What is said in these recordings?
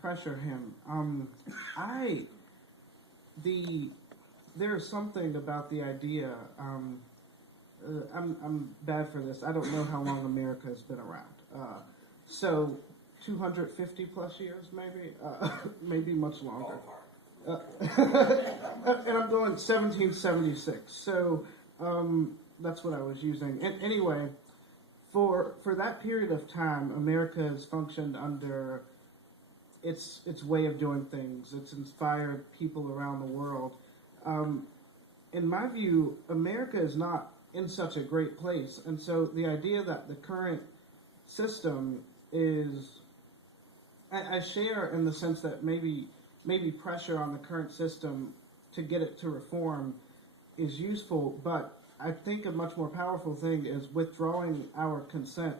pressure him. There's something about the idea. I'm bad for this. I don't know how long America has been around. So 250 plus years, maybe, maybe much longer. And I'm going 1776. So that's what I was using. And anyway, for that period of time, America has functioned under its way of doing things. It's inspired people around the world. In my view, America is not in such a great place, and so the idea that the current system is, I share in the sense that maybe pressure on the current system to get it to reform is useful, but I think a much more powerful thing is withdrawing our consent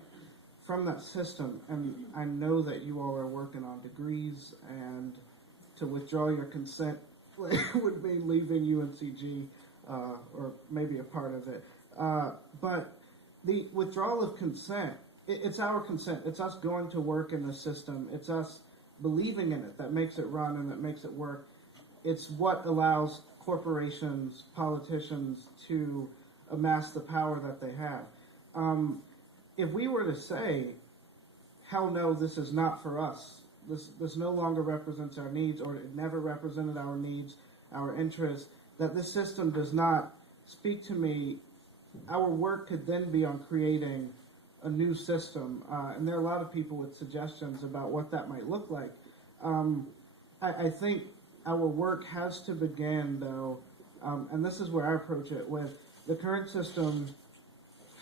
from that system. And I know that you all are working on degrees, and to withdraw your consent would mean leaving UNCG, or maybe a part of it. But the withdrawal of consent, it's our consent. It's us going to work in the system. It's us believing in it that makes it run and that makes it work. It's what allows corporations, politicians to amass the power that they have. If we were to say, hell no, this is not for us, this no longer represents our needs, or it never represented our needs, our interests, that this system does not speak to me, our work could then be on creating a new system. And there are a lot of people with suggestions about what that might look like. I think our work has to begin, though, and this is where I approach it, with the current system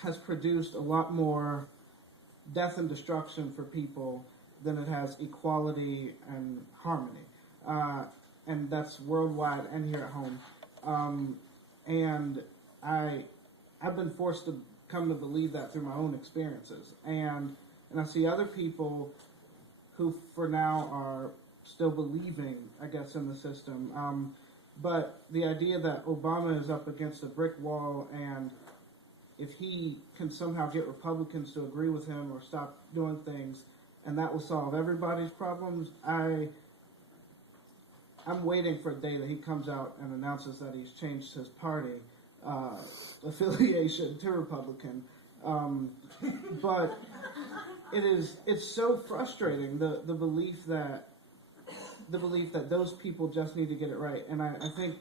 has produced a lot more death and destruction for people than it has equality and harmony. And that's worldwide and here at home. And I've been forced to come to believe that through my own experiences. And I see other people who for now are still believing, I guess, in the system. But the idea that Obama is up against a brick wall, and if he can somehow get Republicans to agree with him or stop doing things, and that will solve everybody's problems, I'm waiting for a day that he comes out and announces that he's changed his party affiliation to Republican. But it's so frustrating, the belief that those people just need to get it right. And I think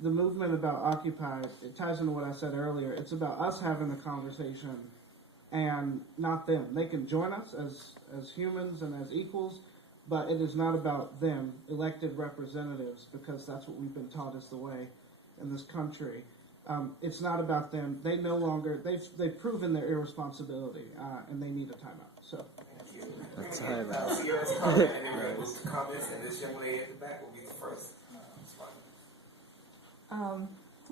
the movement about Occupy, it ties into what I said earlier. It's about us having the conversation and not them. They can join us as humans and as equals, but it is not about them, elected representatives, because that's what we've been taught is the way in this country. It's not about them. They no longer, they've proven their irresponsibility, and they need a timeout. So. That's timeout. Comments, and this young lady at the back will be the first.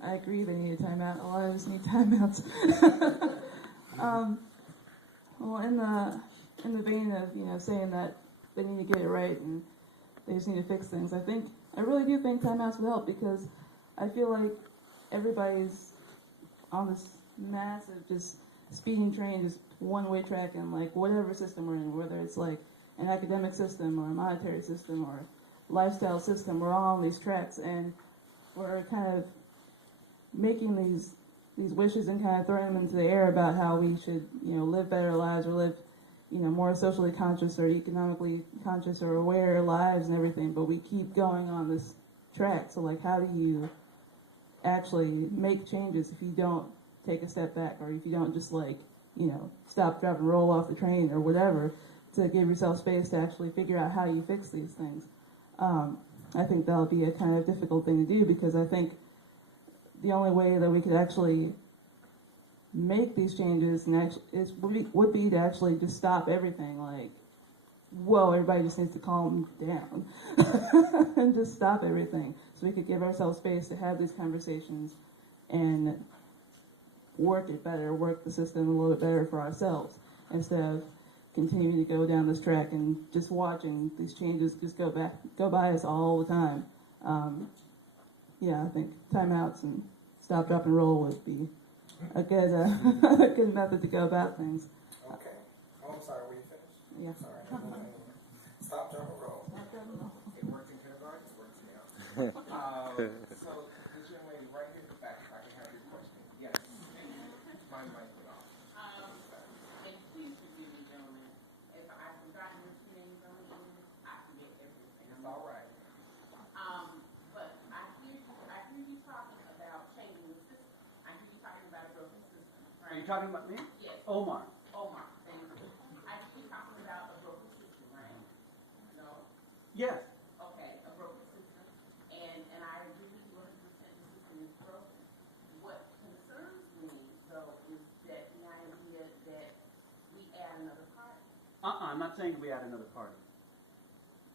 I agree they need a timeout. A lot of us need timeouts. Well, in the vein of saying that they need to get it right and they just need to fix things, I really do think timeouts would help, because I feel like everybody's on this massive just speeding train, just one-way track in like whatever system we're in, whether it's like an academic system or a monetary system or lifestyle system. We're all on these tracks, and we're kind of making these wishes and kind of throwing them into the air about how we should, live better lives, or live, more socially conscious or economically conscious or aware lives and everything. But we keep going on this track. So like, how do you actually make changes if you don't take a step back, or if you don't just stop, drop, and roll off the train or whatever, to give yourself space to actually figure out how you fix these things? I think that'll be a kind of difficult thing to do, because I think the only way that we could actually make these changes would be to actually just stop everything. Like, whoa, everybody just needs to calm down and just stop everything, so we could give ourselves space to have these conversations and work it better, work the system a little bit better for ourselves, instead of continuing to go down this track and just watching these changes just go by us all the time. I think timeouts and stop, drop, and roll would be a good a good method to go about things. Okay. Oh, I'm sorry, were you finished? Yeah. Sorry. Stop, drop, and roll. Stop, drop, and So this young lady right here in the back, if I can have your question. Yes. My mic went off. And please forgive me, gentlemen, if I've forgotten your names on the end, I forget everything. It's all right. But I hear you talking about changing the system. I hear you talking about a broken system, Are you right? talking about me? Yes. Omar. Omar, thank you. I hear you talking about a broken system, right? No? Yes. Okay, a broken system. And I agree with you 100% the system is broken. What concerns me, though, is that the idea that we add another party. I'm not saying we add another party.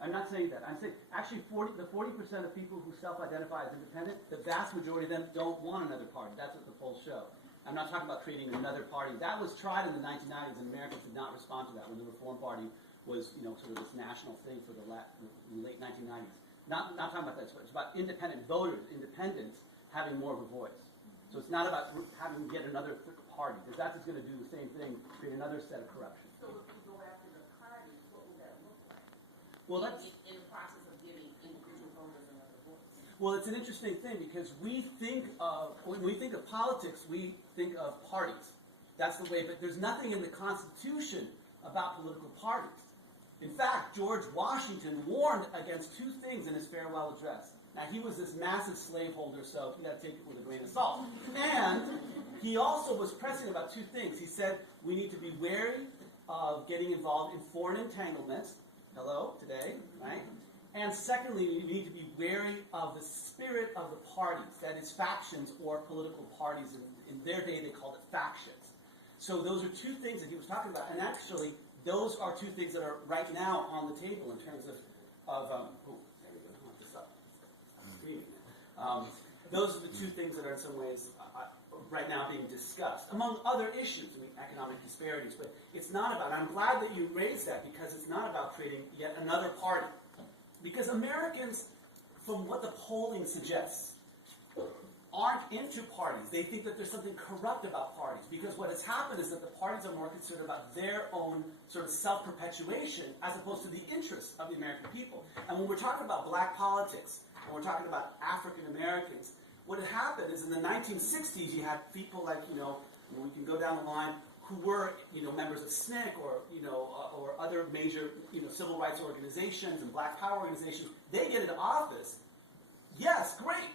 I'm not saying that. I'm saying actually 40% of people who self-identify as independent, the vast majority of them don't want another party. That's what the polls show. I'm not talking about creating another party. That was tried in the 1990s, and Americans did not respond to that when the Reform Party was, sort of this national thing for the late 1990s. Not talking about that. It's about independent voters, independents having more of a voice. So it's not about having yet another party, because that's just going to do the same thing, create another set of corruption. So if we go after the party, what will that look like? Well, that's In the process of giving individual voters another voice. Well, it's an interesting thing because when we think of politics, we think of parties. That's the way, but there's nothing in the Constitution about political parties. In fact, George Washington warned against two things in his farewell address. Now, he was this massive slaveholder, so you got to take it with a grain of salt. And he also was pressing about two things. He said we need to be wary of getting involved in foreign entanglements. Hello, today, right? And secondly, you need to be wary of the spirit of the parties, that is factions or political parties. In their day, they called it factions. So those are two things that he was talking about. And actually, those are two things that are right now on the table in terms of there we go, I want this up. I'm screaming. Those are the two things that are in some ways right now being discussed, among other issues, economic disparities. But it's not about, I'm glad that you raised that, because it's not about creating yet another party. Because Americans, from what the polling suggests, aren't into parties. They think that there's something corrupt about parties, because what has happened is that the parties are more concerned about their own sort of self-perpetuation as opposed to the interests of the American people. And when we're talking about black politics, and we're talking about African Americans, what had happened is in the 1960s you had people like, we can go down the line, who were, members of SNCC or other major, civil rights organizations and black power organizations. They get into office. Yes, great.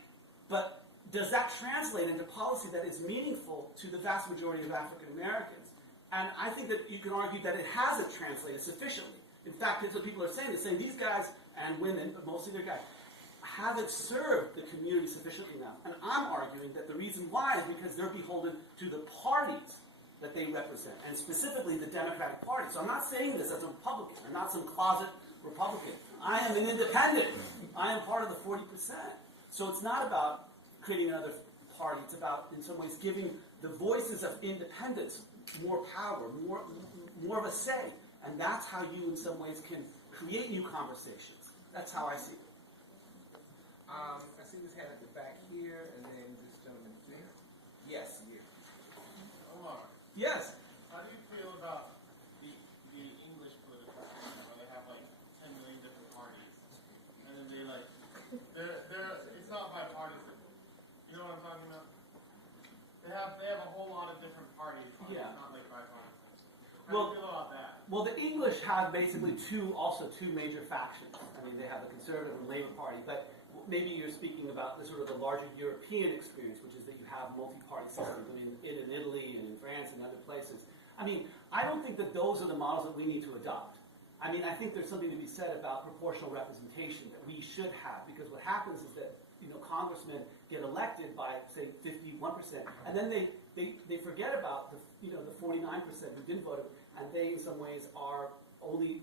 But does that translate into policy that is meaningful to the vast majority of African Americans? And I think that you can argue that it hasn't translated sufficiently. In fact, that's what people are saying. They're saying these guys and women, but mostly they're guys, haven't served the community sufficiently enough. And I'm arguing that the reason why is because they're beholden to the parties that they represent, and specifically the Democratic Party. So I'm not saying this as a Republican. I'm not some closet Republican. I am an independent. I am part of the 40%. So it's not about creating another party. It's about, in some ways, giving the voices of independents more power, more of a say. And that's how you, in some ways, can create new conversations. That's how I see it. I see this hand at the back here, and then this gentleman there. Yes, here. Omar, Yes. how do you feel about the English political system where they have like 10 million different parties, and then they're it's not bipartisan. You know what I'm talking about? They have a whole lot of different parties. Yeah. It's not like bipartisan. How do you feel about that? Well, the English have basically two major factions. I mean, they have the Conservative and Labour Party, but maybe you're speaking about the sort of the larger European experience, which is that you have multi-party systems in Italy and in France and other places. I mean, I don't think that those are the models that we need to adopt. I mean, I think there's something to be said about proportional representation that we should have, because what happens is that congressmen get elected by, say, 51%, and then they forget about the 49% who didn't vote, and they in some ways are only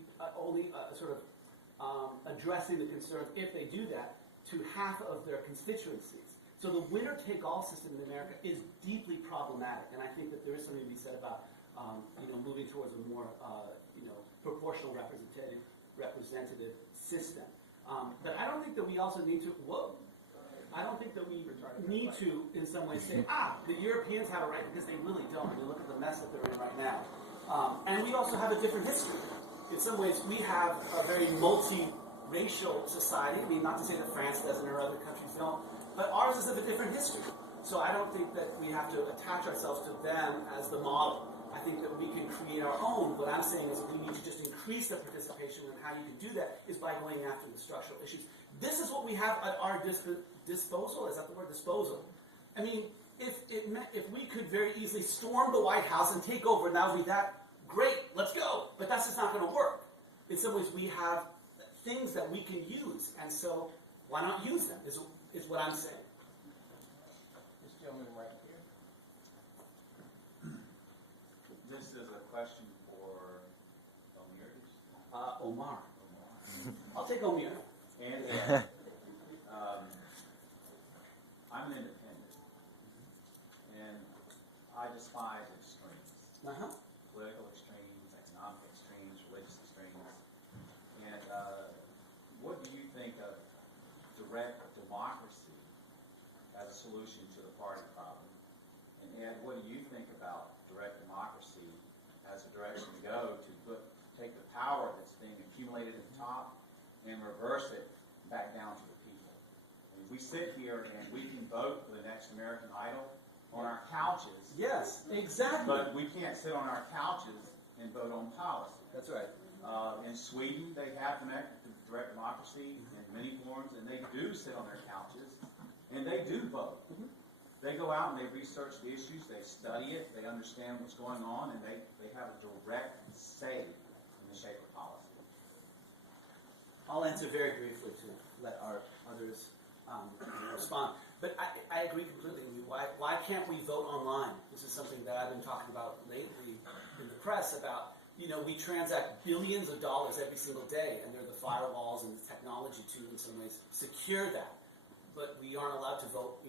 addressing the concerns, if they do that, to half of their constituencies. So the winner-take-all system in America is deeply problematic, and I think that there is something to be said about moving towards a more proportional representative system. But I don't think that we also need to. I don't think that we need to, in some way, say, the Europeans have it right, because they really don't. They look at the mess that they're in right now. And we also have a different history. In some ways, we have a very racial society. I mean, not to say that France doesn't or other countries don't, but ours is of a different history. So I don't think that we have to attach ourselves to them as the model. I think that we can create our own. What I'm saying is that we need to just increase the participation, and how you can do that is by going after the structural issues. This is what we have at our disposal. Is that the word, disposal? I mean, if we could very easily storm the White House and take over, and that would be that, great, let's go. But that's just not going to work. In some ways, we have things that we can use, and so why not use them, is what I'm saying. This gentleman right here. This is a question for Omar. I'll take Omar. And I'm an independent, and I despise extremes. Uh-huh. Political extremes, economic extremes, religious extremes. And what do you think of direct democracy as a solution to the party problem? And Ed, what do you think about direct democracy as a direction to go to take the power that's being accumulated at the top and reverse it back down to the people? I mean, we sit here and we can vote for the next American Idol on our couches. Yes, exactly. But we can't sit on our couches and vote on policy. That's right. In Sweden, they have direct democracy in many forms, and they do sit on their couches, and they do vote. Mm-hmm. They go out and they research the issues, they study it, they understand what's going on, and they have a direct say in the shape of policy. I'll answer very briefly to let our others respond. But I agree completely with you. Why can't we vote online? This is something that I've been talking about lately in the press about, we transact billions of dollars every single day, and there are the firewalls and the technology to, in some ways, secure that. But we aren't allowed to vote,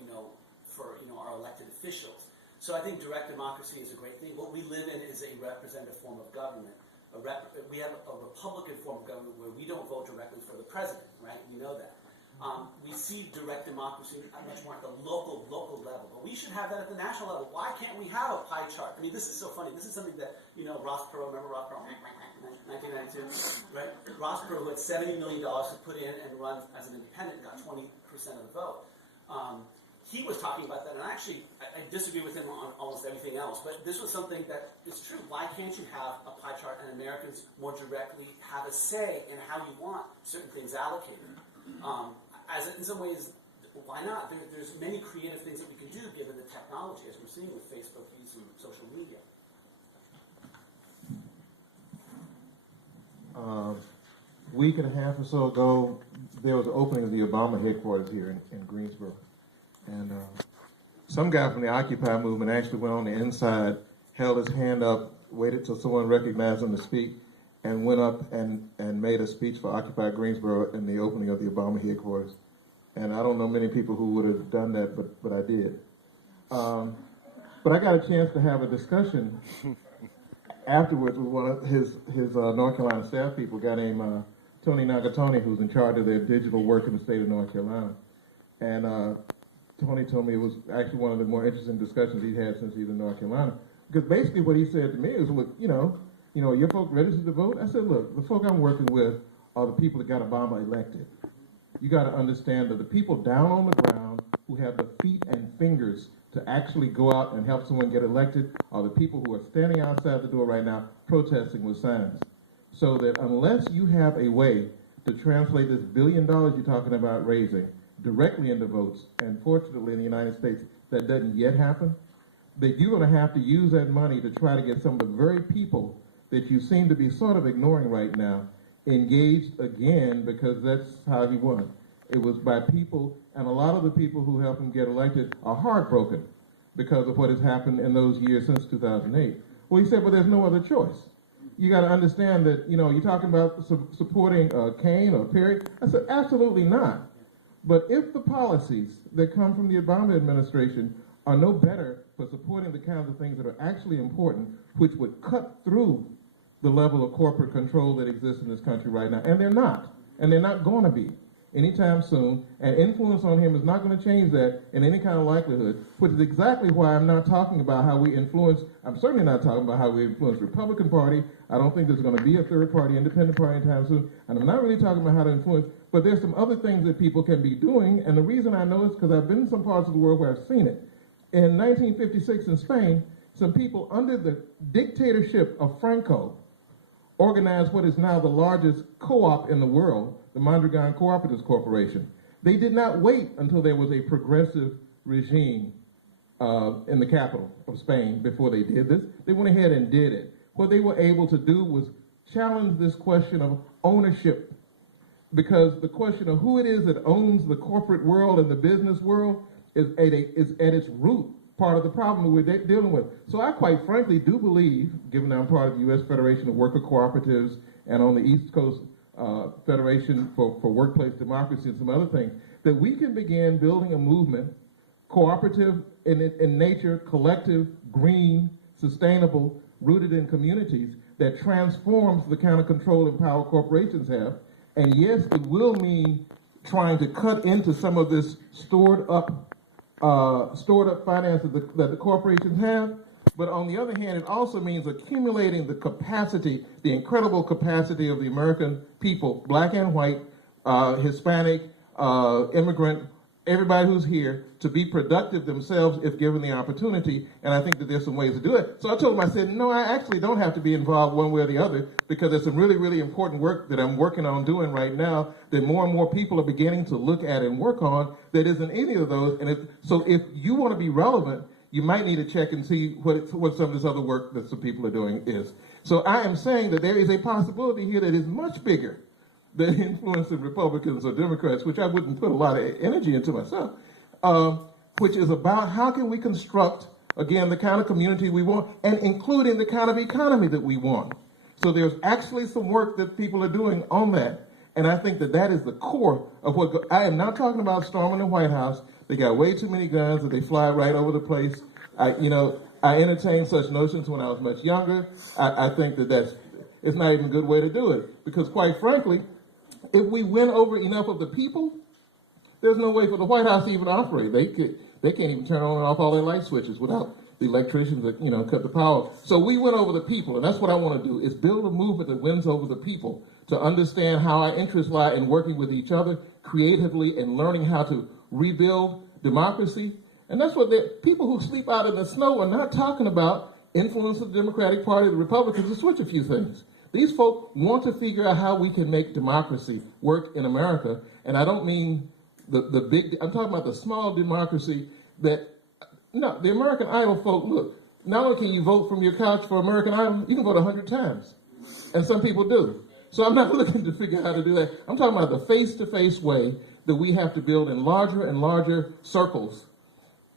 for, our elected officials. So I think direct democracy is a great thing. What we live in is a representative form of government. We have a Republican form of government where we don't vote directly for the president, right? We know that. We see direct democracy much more at the local level, but we should have that at the national level. Why can't we have a pie chart? I mean, this is so funny. This is something that, Ross Perot, remember Ross Perot, 1992, right? Ross Perot, who had $70 million to put in and run as an independent, got 20% of the vote. He was talking about that, and actually, I disagree with him on almost everything else, but this was something that is true. Why can't you have a pie chart and Americans more directly have a say in how you want certain things allocated? In some ways, why not? There's many creative things that we can do given the technology, as we're seeing with Facebook, YouTube, social media. Week and a half or so ago, there was an opening of the Obama headquarters here in Greensboro. And some guy from the Occupy movement actually went on the inside, held his hand up, waited till someone recognized him to speak, and went up and made a speech for Occupy Greensboro in the opening of the Obama headquarters. And I don't know many people who would have done that, but I did. But I got a chance to have a discussion afterwards with one of his North Carolina staff people, a guy named Tony Nagatoni, who's in charge of their digital work in the state of North Carolina. And Tony told me it was actually one of the more interesting discussions he'd had since he's in North Carolina. Because basically what he said to me was, look, your folk registered to vote? I said, look, the folk I'm working with are the people that got Obama elected. You got to understand that the people down on the ground who have the feet and fingers to actually go out and help someone get elected are the people who are standing outside the door right now protesting with signs. So that unless you have a way to translate this $1 billion you're talking about raising directly into votes, and fortunately in the United States that doesn't yet happen, that you're going to have to use that money to try to get some of the very people that you seem to be sort of ignoring right now engaged again, because that's how he won. It was by people, and a lot of the people who helped him get elected are heartbroken because of what has happened in those years since 2008. Well, he said, well, there's no other choice. You got to understand that, you're talking about supporting Kane or Perry. I said, absolutely not. But if the policies that come from the Obama administration are no better for supporting the kinds of things that are actually important, which would cut through the level of corporate control that exists in this country right now, and they're not going to be. anytime soon, and influence on him is not going to change that in any kind of likelihood, which is exactly why I'm not talking about how we influence, I'm certainly not talking about how we influence the Republican Party. I don't think there's going to be a third party, independent party anytime soon, and I'm not really talking about how to influence, but there's some other things that people can be doing, and the reason I know is because I've been in some parts of the world where I've seen it. In 1956 in Spain, some people under the dictatorship of Franco organized what is now the largest co-op in the world, the Mondragon Cooperatives Corporation. They did not wait until there was a progressive regime in the capital of Spain before they did this. They went ahead and did it. What they were able to do was challenge this question of ownership, because the question of who it is that owns the corporate world and the business world is at its root part of the problem that we're dealing with. So I quite frankly do believe, given that I'm part of the U.S. Federation of Worker Cooperatives and on the East Coast Federation for Workplace Democracy and some other things, that we can begin building a movement, cooperative in nature, collective, green, sustainable, rooted in communities, that transforms the kind of control and power corporations have. And yes, it will mean trying to cut into some of this stored up finances that the corporations have. But on the other hand, it also means accumulating the capacity, the incredible capacity of the American people, black and white, Hispanic, immigrant, everybody who's here, to be productive themselves if given the opportunity. And I think that there's some ways to do it. So I told them, I said, no, I actually don't have to be involved one way or the other, because there's some really, really important work that I'm working on doing right now that more and more people are beginning to look at and work on that isn't any of those. And so if you want to be relevant, you might need to check and see what some of this other work that some people are doing is. So I am saying that there is a possibility here that is much bigger than influencing Republicans or Democrats, which I wouldn't put a lot of energy into myself, which is about how can we construct, again, the kind of community we want, and including the kind of economy that we want. So there's actually some work that people are doing on that, and I think that that is the core of what, I am not talking about storming the White House. They got way too many guns and they fly right over the place. I entertained such notions when I was much younger. I think that it's not even a good way to do it, because quite frankly, if we win over enough of the people, there's no way for the White House to even operate. They can't even turn on and off all their light switches without the electricians that cut the power. So we win over the people, and that's what I want to do, is build a movement that wins over the people, to understand how our interests lie in working with each other creatively and learning how to rebuild democracy. And that's what people who sleep out in the snow are not talking about influence of the Democratic Party, the Republicans, to switch a few things. These folk want to figure out how we can make democracy work in America. And I don't mean the big, I'm talking about the small democracy that, no, the American Idol folk, look, not only can you vote from your couch for American Idol, you can vote 100 times. And some people do. So I'm not looking to figure out how to do that. I'm talking about the face-to-face way that we have to build in larger and larger circles,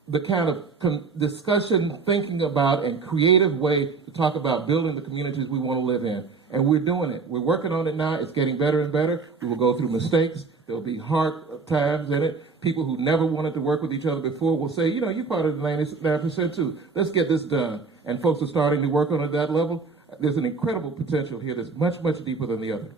the kind of discussion, thinking about, and creative way to talk about building the communities we want to live in. And we're doing it. We're working on it now. It's getting better and better. We will go through mistakes. There'll be hard times in it. People who never wanted to work with each other before will say, you're part of the 99% too. Let's get this done. And folks are starting to work on it at that level. There's an incredible potential here that's much, much deeper than the other.